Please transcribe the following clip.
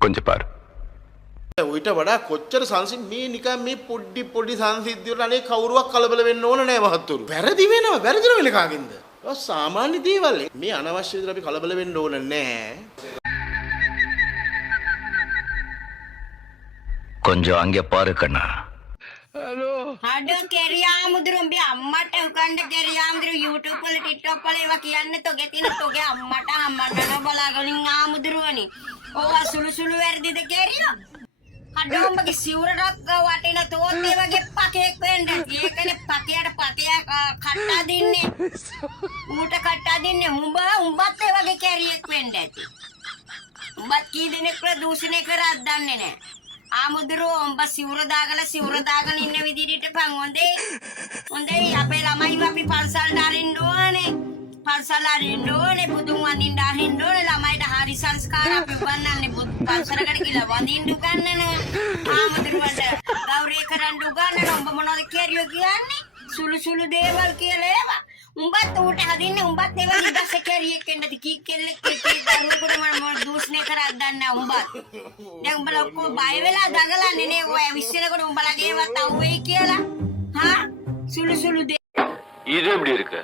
கொஞ்சம் பாரு. ඊට වඩා කොච්චර සංසිද්ධ මේ නිකන් මේ පොඩි සංසිද්ධිය වල අනේ කවුරුවක් කලබල වෙන්න ඕන නෑ මහත්තුරු. වැරදි වෙනවා. වැරදින වෙන කාගෙන්ද? ඔය සාමාන්‍ය දේවල්. මේ අනවශ්‍ය විදිහට අපි කලබල වෙන්න ඕන නෑ. கொஞ்சம் அங்கே பாரு கண்ணா. අඩ කෙරියාමුදුරුම්බි අම්මට උකණ්ඩ කෙරියාමුදුරු YouTube වල TikTok වල ඒවා කියන්නේ තොගේ තියෙන තොගේ අම්මට බලාගලින් ආමුදුරුවනි. ඕවා සුළු වැරදිද කෙරියා? අඩෝම්බගේ සිවුරක් වටින තෝත් ඒ වගේ පකෙක් වෙන්න. ඒකනේ පකයට පකයක් කට්ටා දින්නේ. ඌට කට්ටා දින්නේ උඹත් ඒ වගේ කෙරියෙක් වෙන්න ඇති. උඹත් කී දෙනෙක් ප්‍රදූෂණය කරත් දන්නේ නැහැ. ආමුදුරෝ උඹ සිවුර දාගෙන ඉන්න විදිහට පන් හොඳේ අපේ ළමයි අපි පන්සල් අරින්න ඕනේ බුදුන් වඳින්න අරින්න ඕනේ ළමයිට හරි සංස්කාර අපි උගන්වන්නේ පන්සලකට කියලා වඳින්න උගන්වනවා ආමුදුරට ගෞරවය කරන්න උගන්වනවා උඹ මොනවද කියරියෝ කියන්නේ සුළු දේවල් කියලා ඒවා උඹත් ඌට හදින්නේ උඹත් ඒ වගේ දැස කැරියෙක් වෙන්නද කී කෙල්ලෙක් දරුවෙකුට මම දූෂණය කරක් දන්නා උඹත් දැන් උඹලා ඔක්කොම බය වෙලා දඟලන්නේ නේ ඔය විශ්සලකට උඹලගේ ඒවත් අවුයි කියලා හා සුළු දේ இது எப்படி இருக்கு?